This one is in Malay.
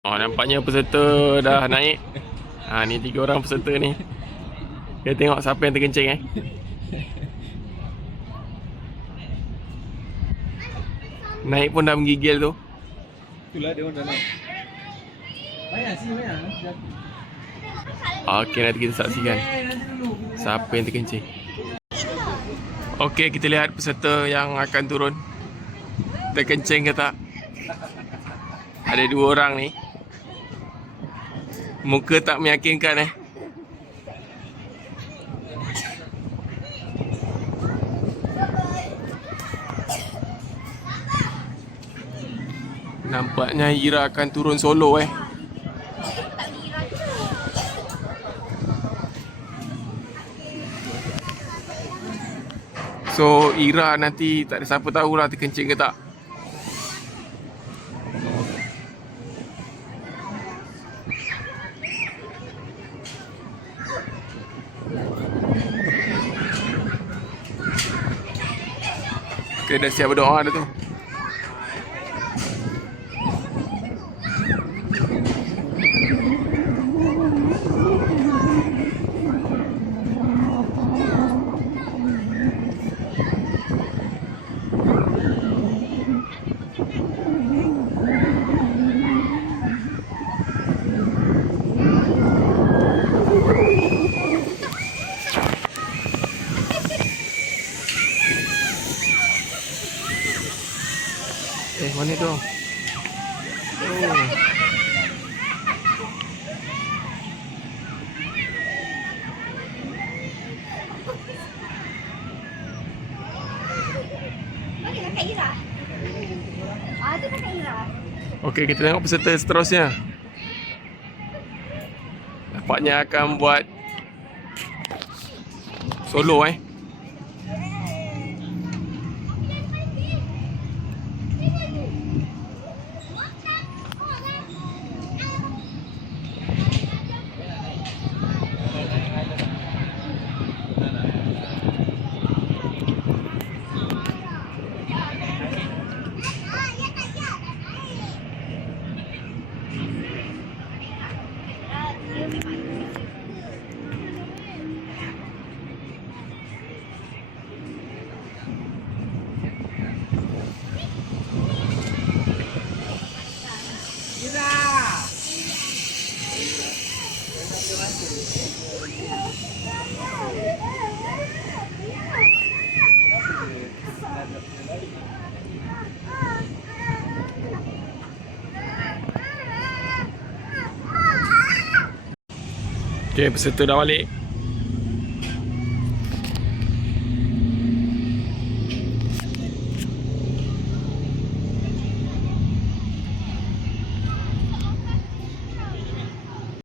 Oh, nampaknya peserta dah naik. Ni 3 orang peserta ni. Kita tengok siapa yang terkencing Naik pun dah menggigil tu. Itulah dia orang dah naik. Banyak sini banyak. Okey, nanti kita saksikan siapa yang terkencing. Okey, kita lihat peserta yang akan turun. Terkencing ke tak? Ada 2 orang ni. Muka tak meyakinkan Nampaknya Ira akan turun solo So Ira nanti tak ada siapa tahulah terkencing ke tak. Okay, dah siap berdoa dah tu. Mana tu? Okey, kita tengok peserta seterusnya. Nampaknya akan buat solo Okay, peserta dah balik.